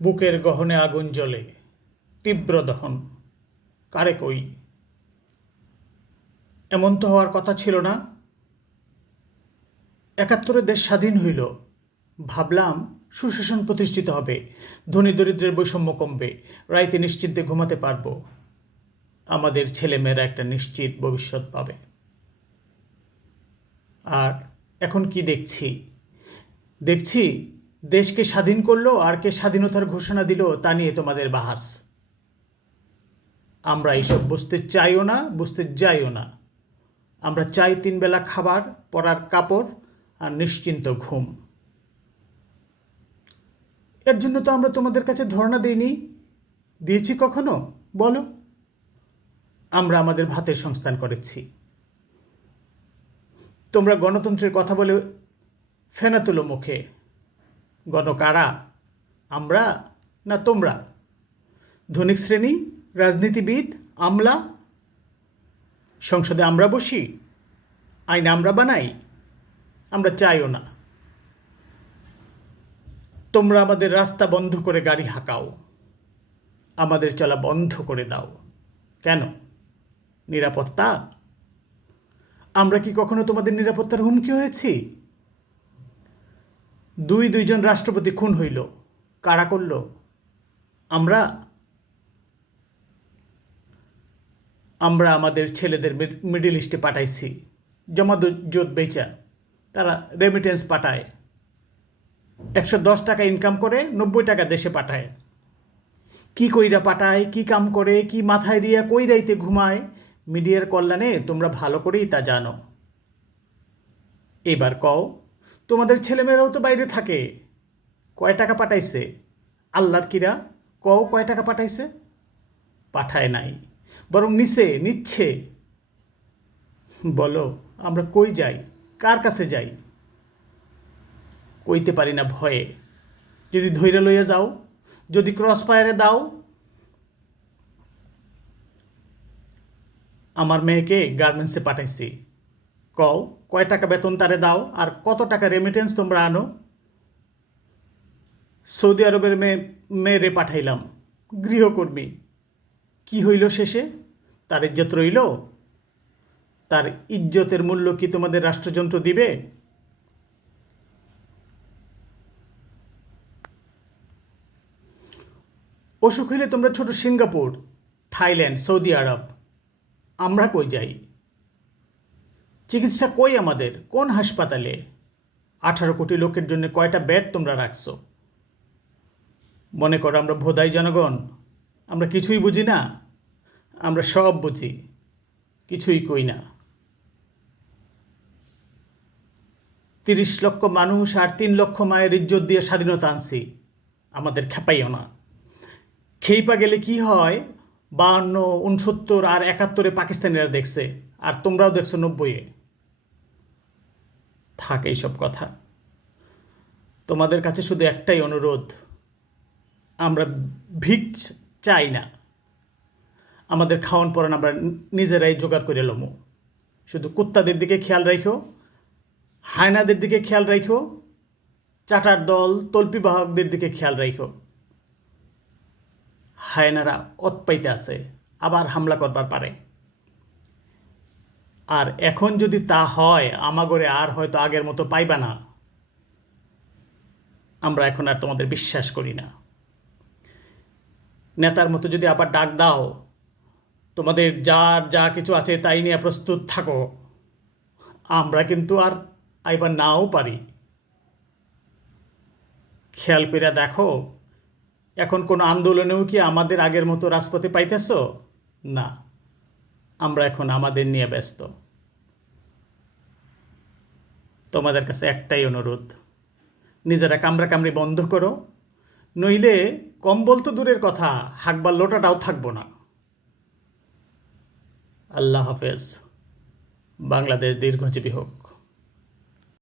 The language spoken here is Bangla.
বুকের গহনে আগুন জ্বলে, তীব্র দহন। কারে কই? এমন তো হওয়ার কথা ছিল না। ৭১ দেশ স্বাধীন হইল, ভাবলাম সুশাসন প্রতিষ্ঠিত হবে, ধনী দরিদ্রের বৈষম্য কমবে, রাইতে নিশ্চিন্তে ঘুমাতে পারবো, আমাদের ছেলেমেয়েরা একটা নিশ্চিত ভবিষ্যৎ পাবে। আর এখন কি দেখছি দেশকে স্বাধীন করলো আর কে স্বাধীনতার ঘোষণা দিল তা নিয়ে তোমাদের বাহাস। আমরা এইসব বুঝতে চাইও না, বুঝতে যাইও না। আমরা চাই ৩ বেলা খাবার, পরার কাপড় আর নিশ্চিন্ত ঘুম। এর জন্য তো আমরা তোমাদের কাছে ধর্ণা দিয়েছি কখনো? বলো। আমরা আমাদের ভাতের সংস্থান করেছি। তোমরা গণতন্ত্রের কথা বলে ফেনা তুলো মুখে। গণ কারা? আমরা না তোমরা? ধনিক শ্রেণী, রাজনীতিবিদ, আমলা? সংসদে আমরা বসি, আইন আমরা বানাই? আমরা চাইও না। তোমরা আমাদের রাস্তা বন্ধ করে গাড়ি হাঁকাও, আমাদের চলা বন্ধ করে দাও। কেন? নিরাপত্তা? আমরা কি কখনো তোমাদের নিরাপত্তার হুমকি হয়েছি? দুইজন রাষ্ট্রপতি খুন হইল, কারা করল? আমরা আমাদের ছেলেদের মিডল ইস্টে পাঠাইছি, জমাজত বেচা। তারা রেমিটেন্স পাঠায়, ১১০ টাকা ইনকাম করে ৯০ টাকা দেশে পাঠায়। কি কইরা পাঠায়, কি কাম করে, কি মাথায় দিয়া কই রাইতে ঘুমায়, মিডিয়ার কল্যাণে তোমরা ভালো করেই তা জানো। এবার কও, তোমাদের ছেলেমেয়েরাও তো বাইরে থাকে, কয় টাকা পাঠাইছে? আল্লাহর কিরা, কও কয় টাকা পাঠাইছে? পাঠায় নাই, বরং নিচ্ছে। বলো, আমরা কই যাই, কার কাছে যাই? কইতে পারি না ভয়ে। যদি ধৈর্য লইয়া যাও, যদি ক্রস ফায়ারে দাও। আমার মেয়েকে গার্মেন্টসে পাঠাইছি, কও কয় টাকা বেতন তারে দাও আর কত টাকা রেমিটেন্স তোমরা আনো? সৌদি আরবের মেয়েরে পাঠাইলাম, গৃহকর্মী। কি হইল শেষে? তার ইজ্জত রইল? তার ইজ্জতের মূল্য কি তোমাদের রাষ্ট্রযন্ত্র দিবে? অসুখ হইলে তোমরা ছোট সিঙ্গাপুর, থাইল্যান্ড, সৌদি আরব। আমরা কই যাই? চিকিৎসা কই আমাদের? কোন হাসপাতালে? ১৮ কোটি লোকের জন্য কয়টা বেড তোমরা রাখছো? মনে করো আমরা ভোদাই জনগণ, আমরা কিছুই বুঝি না? আমরা সব বুঝি, কিছুই কই না। ৩০ লক্ষ মানুষ আর ৩ লক্ষ মায়ের ইজ্জত দিয়ে স্বাধীনতা আনছি, আমাদের খেপাইও না। খেইপা গেলে কি হয়? ৫২, ৬৯ আর ৭১ পাকিস্তানিরা দেখছে, আর তোমরাও দেখছো ৯০-এ। থাক এইসব কথা। তোমাদের কাছে শুধু একটাই অনুরোধ, আমরা ভিক চাই না। আমাদের খাওয়ান পরান আমরা নিজেরাই জোগাড় করে লমু। শুধু কুত্তাদের দিকে খেয়াল রাখো, হায়নাদের দিকে খেয়াল রাখো, চাটার দল তল্পিবাহকদের দিকে খেয়াল রাখো। হায়নারা পাইতে আছে, আবার হামলা করবার পারে। আর এখন যদি তা হয়, আমাগরে আর হয়তো আগের মতো পাইবা না। আমরা এখন আর তোমাদের বিশ্বাস করি না। নেতার মতো যদি আবার ডাক দাও, তোমাদের যার যা কিছু আছে তাই নিয়ে প্রস্তুত থাকো, আমরা কিন্তু আর আইবার নাও পারি। খেয়াল কইরা দেখো, এখন কোনো আন্দোলনেও কি আমাদের আগের মতো রাজপথে পাইতেছ? না, আমরা এখন আমাদের নিয়ে ব্যস্ত। তোমাদের কাছে একটাই অনুরোধ, নিজেরা কামড়াকামড়ি বন্ধ করো, নইলে কম্বল তো দূরের কথা, হাঁকবার লোটাটাও থাকবো না। আল্লাহ হাফেজ। বাংলাদেশ দীর্ঘজীবী হোক।